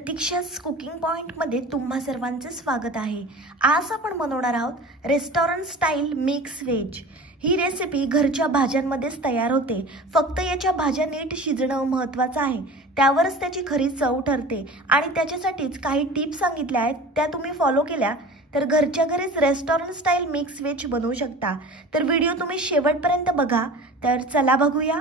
प्रतीक्षा's cooking पॉइंटमध्ये तुम्हा सर्वांचे स्वागत आहे। आज आपण बनवणार आहोत रेस्टॉरंट स्टाईल मिक्स व्हेज। ही रेसिपी घरच्या भाज्यांमध्येच तयार होते, फक्त याच्या भाज्या नीट शिजणं महत्त्वाचं आहे, त्यावरच त्याची खरी चव ठरते। आणि त्याच्यासाठीच काही टिप्स सांगितल्या आहेत, त्या तुम्ही फॉलो केल्या तर घरच्या घरीच रेस्टॉरंट स्टाईल मिक्स व्हेज बनवू शकता। तर व्हिडिओ तुम्ही शेवटपर्यंत बघा। तर चला बघूया।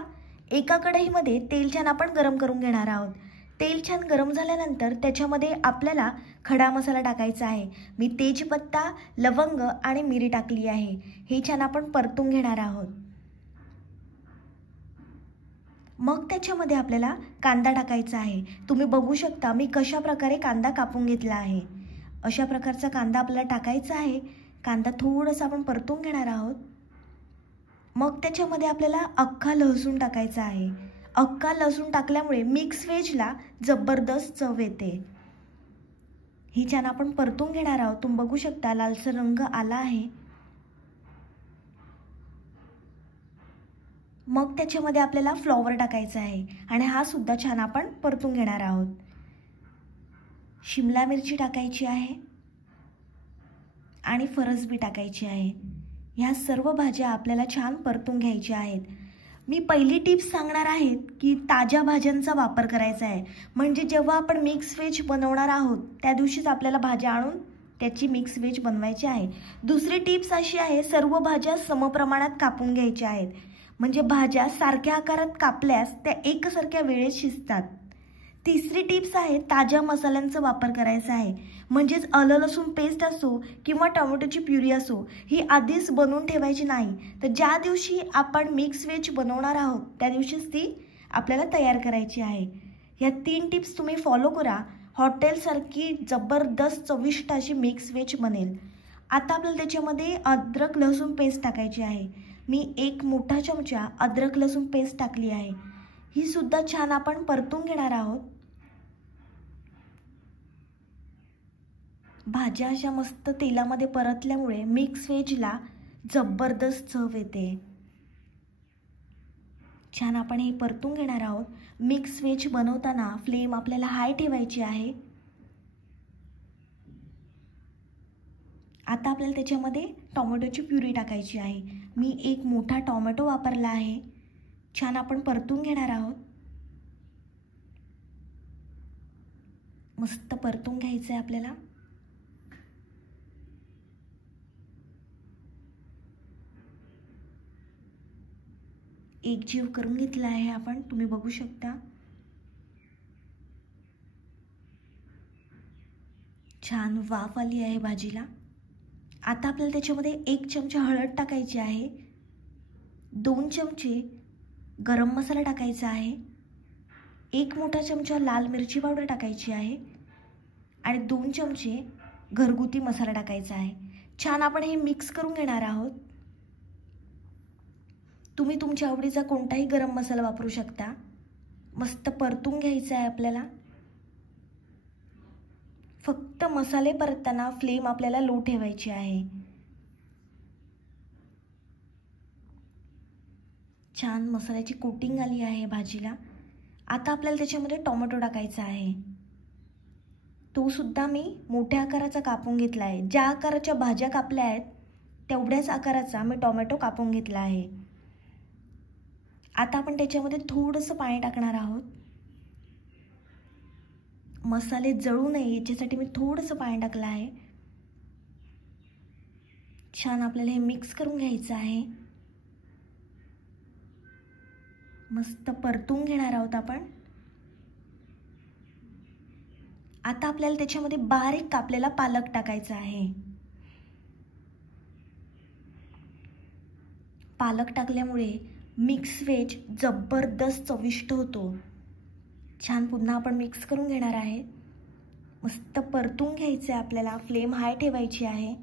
एका कढईमध्ये तेल छान आपण गरम करून घेणार आहोत। तेल छान गरम झाल्यानंतर त्याच्यामध्ये आपल्याला खडा मसाला टाकायचा आहे। मी तेजपत्ता, लवंग आणि मिरी टाकली आहे। हे छान आपण परतून घेणार आहोत। मग त्याच्यामध्ये आपल्याला कांदा टाकायचा आहे। तुम्ही बघू शकता मी कशा प्रकारे कांदा कापून घेतला आहे। अशा प्रकारचा कांदा आपल्याला टाकायचा आहे। कांदा थोडासा आपण परतून घेणार आहोत। मग त्याच्यामध्ये आपल्याला अख्खा लसूण टाकायचा आहे। अख्खा लसूण टाकल्यामुळे मिक्स व्हेजला जबरदस्त चव येते। ही छान आपण परतून घेणार आहोत। तुम्ही बघू शकता लालसर रंग आला आहे। मग त्याच्यामध्ये आपल्याला फ्लॉवर टाकायचा आहे आणि हा सुद्धा छान आपण परतून घेणार आहोत। शिमला मिरची टाकायची आहे आणि फरसबी टाकायची आहे। ह्या सर्व भाज्या आपल्याला छान परतून घ्यायच्या आहेत। मी पहिली टिप्स सांगणार आहे की ताज्या भाज्यांचा वापर करायचा आहे, म्हणजे जेव्हा आपण मिक्स व्हेज बनवणार आहोत त्या दिवशीच आपल्याला भाज्या आणून त्याची मिक्स व्हेज बनवायची आहे। दुसरी टिप्स अशी आहे, सर्व भाज्या समप्रमाणात कापून घ्यायच्या आहेत, म्हणजे भाज्या सारख्या आकारात कापल्यास त्या एकसारख्या वेळेत शिजतात। तिसरी टिप्स आहे, ताज्या मसाल्यांचा वापर करायचा आहे, म्हणजेच आलं लसूण पेस्ट असो किंवा टोमॅटोची प्युरी असो, ही आधीच बनवून ठेवायची नाही, तर ज्या दिवशी आपण मिक्स व्हेज बनवणार आहोत त्या दिवशीच ती आपल्याला तयार करायची आहे। या 3 टिप्स तुम्ही फॉलो करा, हॉटेलसारखी जबरदस्त चविष्ट अशी मिक्स व्हेज बनेल। आता आपल्याला त्याच्यामध्ये अद्रक लसूण पेस्ट टाकायची आहे। मी 1 मोठा चमचा अद्रक लसूण पेस्ट टाकली आहे। ही सुद्धा छान आपण परतून घेणार आहोत। भाज्या अशा मस्त तेलामध्ये परतल्यामुळे मिक्स व्हेजला जबरदस्त चव येते। छान आपण हे परतून घेणार आहोत। मिक्स व्हेज बनवताना फ्लेम आपल्याला हाय ठेवायची आहे। आता आपल्याला त्याच्यामध्ये टोमॅटोची प्युरी टाकायची आहे। मी 1 मोठा टोमॅटो वापरला आहे। छान आपण परतून घेणार आहोत। मस्त परतून घ्यायचं आहे आपल्याला। एकजीव करून घेतला आहे आपण, तुम्ही बघू शकता। छान वाफ आली आहे भाजीला। आता आपल्याला त्याच्यामध्ये 1 चमचा हळद टाकायची आहे, 2 चमचे गरम मसाला टाकायचा आहे, 1 मोठा चमचा लाल मिरची पावडर टाकायची आहे आणि 2 चमचे घरगुती मसाला टाकायचा आहे। छान आपण हे मिक्स करून घेणार आहोत। तुम्ही तुमच्या आवडीचा कोणताही गरम मसाला वापरू शकता। मस्त परतून घ्यायचा आहे आपल्याला। फक्त मसाले परतताना फ्लेम आपल्याला लो ठेवायची आहे। छान मसाल्याची कोटिंग आली आहे भाजीला। आता आपल्याला त्याच्यामध्ये टोमॅटो टाकायचा आहे। तो सुद्धा मी मोठ्या आकाराचा कापून घेतला आहे। ज्या आकाराच्या भाज्या कापल्या आहेत तेवढ्याच आकाराचा मी टोमॅटो कापून घेतला आहे। आता आपण त्याच्यामध्ये थोडंसं पाणी टाकणार आहोत। मसाले जळू नये याच्यासाठी मी थोडंसं पाणी टाकलं आहे। छान आपल्याला हे मिक्स करून घ्यायचं आहे। मस्त परतून घेणार आहोत आपण। आता आपल्याला त्याच्यामध्ये बारीक कापलेला पालक टाकायचा आहे। पालक टाकल्यामुळे मिक्स व्हेज जबरदस्त चविष्ट होतो। छान पुन्हा आपण मिक्स करून घेणार आहे। मस्त परतून घ्यायचं आहे आपल्याला। फ्लेम हाय ठेवायची आहे।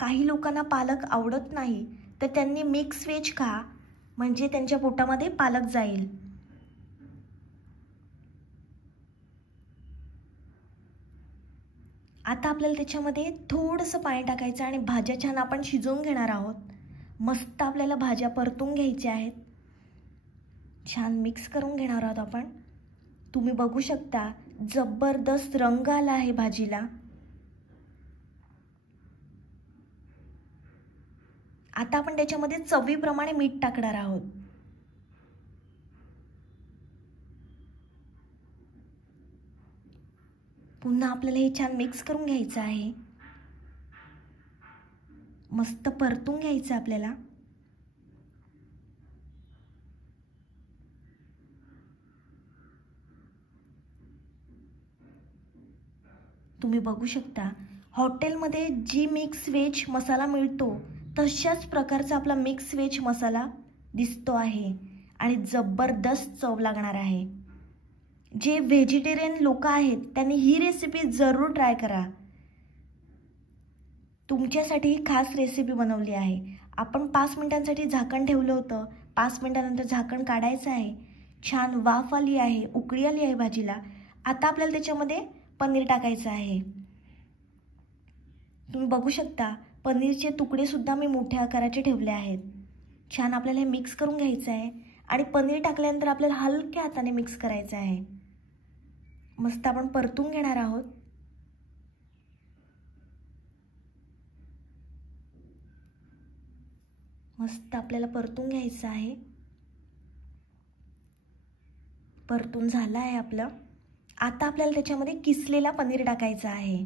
काही लोकांना पालक आवडत नाही, तर त्यांनी मिक्स व्हेज खा, म्हणजे त्यांच्या पोटामध्ये पालक जाईल। आता आपल्याला त्याच्यामध्ये थोडंसं पाणी टाकायचं आणि भाज्या छान आपण शिजवून घेणार आहोत। मस्त आपल्याला भाज्या परतून घ्यायच्या आहेत। छान मिक्स करून घेणार आहोत आपण. तुम्ही बघू शकता जबरदस्त रंग आला आहे भाजीला. आता आपण त्याच्यामध्ये चवीप्रमाणे मीठ टाकणार आहोत. पुन्हा आपल्याला हे छान मिक्स करून घ्यायचं आहे. मस्त परतून घ्यायचं आपल्याला. तुम्ही बघू शकता हॉटेलमध्ये जी मिक्स व्हेज मसाला मिळतो तशाच प्रकारचा आपला मिक्स व्हेज मसाला दिसतो आहे आणि जबरदस्त चव लागणार आहे. जे व्हेजिटेरियन लोक आहेत त्यांनी ही रेसिपी जरूर ट्राय करा. तुमच्यासाठी ही खास रेसिपी बनवली आहे. आपण 5 मिनिटांसाठी झाकण ठेवलं होतं. 5 मिनिटांनंतर झाकण काढायचं आहे. छान वाफ आली आहे, उकळी आली आहे भाजीला. आता आपल्याला त्याच्यामध्ये पनीर टाकायचं आहे. तुम्ही बघू शकता पनीरचे तुकडे सुद्धा मी मोठ्या आकाराचे ठेवले आहेत. छान आपल्याला हे मिक्स करून घ्यायचं आहे आणि पनीर टाकल्यानंतर आपल्याला हलक्या हाताने मिक्स करायचं आहे. मस्त आपण परतून घेणार आहोत. मस्त आपल्याला परतून घ्यायचं आहे. परतून झालं आहे आपलं. आता आपल्याला त्याच्यामध्ये किसलेला पनीर टाकायचा आहे.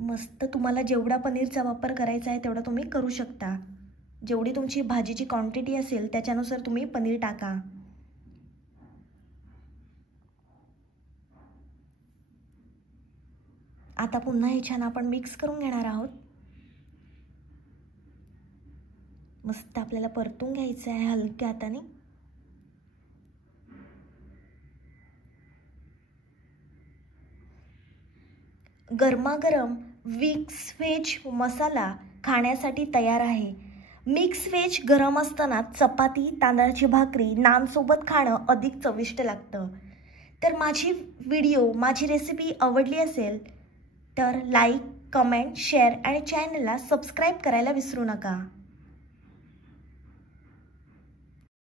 मस्त तुम्हाला जेवढा पनीरचा वापर करायचा आहे तेवढा तुम्ही करू शकता. जेवढी तुमची भाजीची क्वांटिटी असेल त्याच्यानुसार तुम्ही पनीर टाका. आता पुन्हा हे छान आपण मिक्स करून घेणार आहोत. मस्त आपल्याला परतून घ्यायचं आहे हलक्या हाताने. गरमागरम मिक्स व्हेज मसाला खाण्यासाठी तयार आहे. मिक्स व्हेज गरम असताना चपाती, तांदळाची भाकरी, नानसोबत खाणं अधिक चविष्ट लागतं. तर माझी रेसिपी आवडली असेल तर लाईक, कमेंट, शेअर आणि चॅनलला सबस्क्राईब करायला विसरू नका.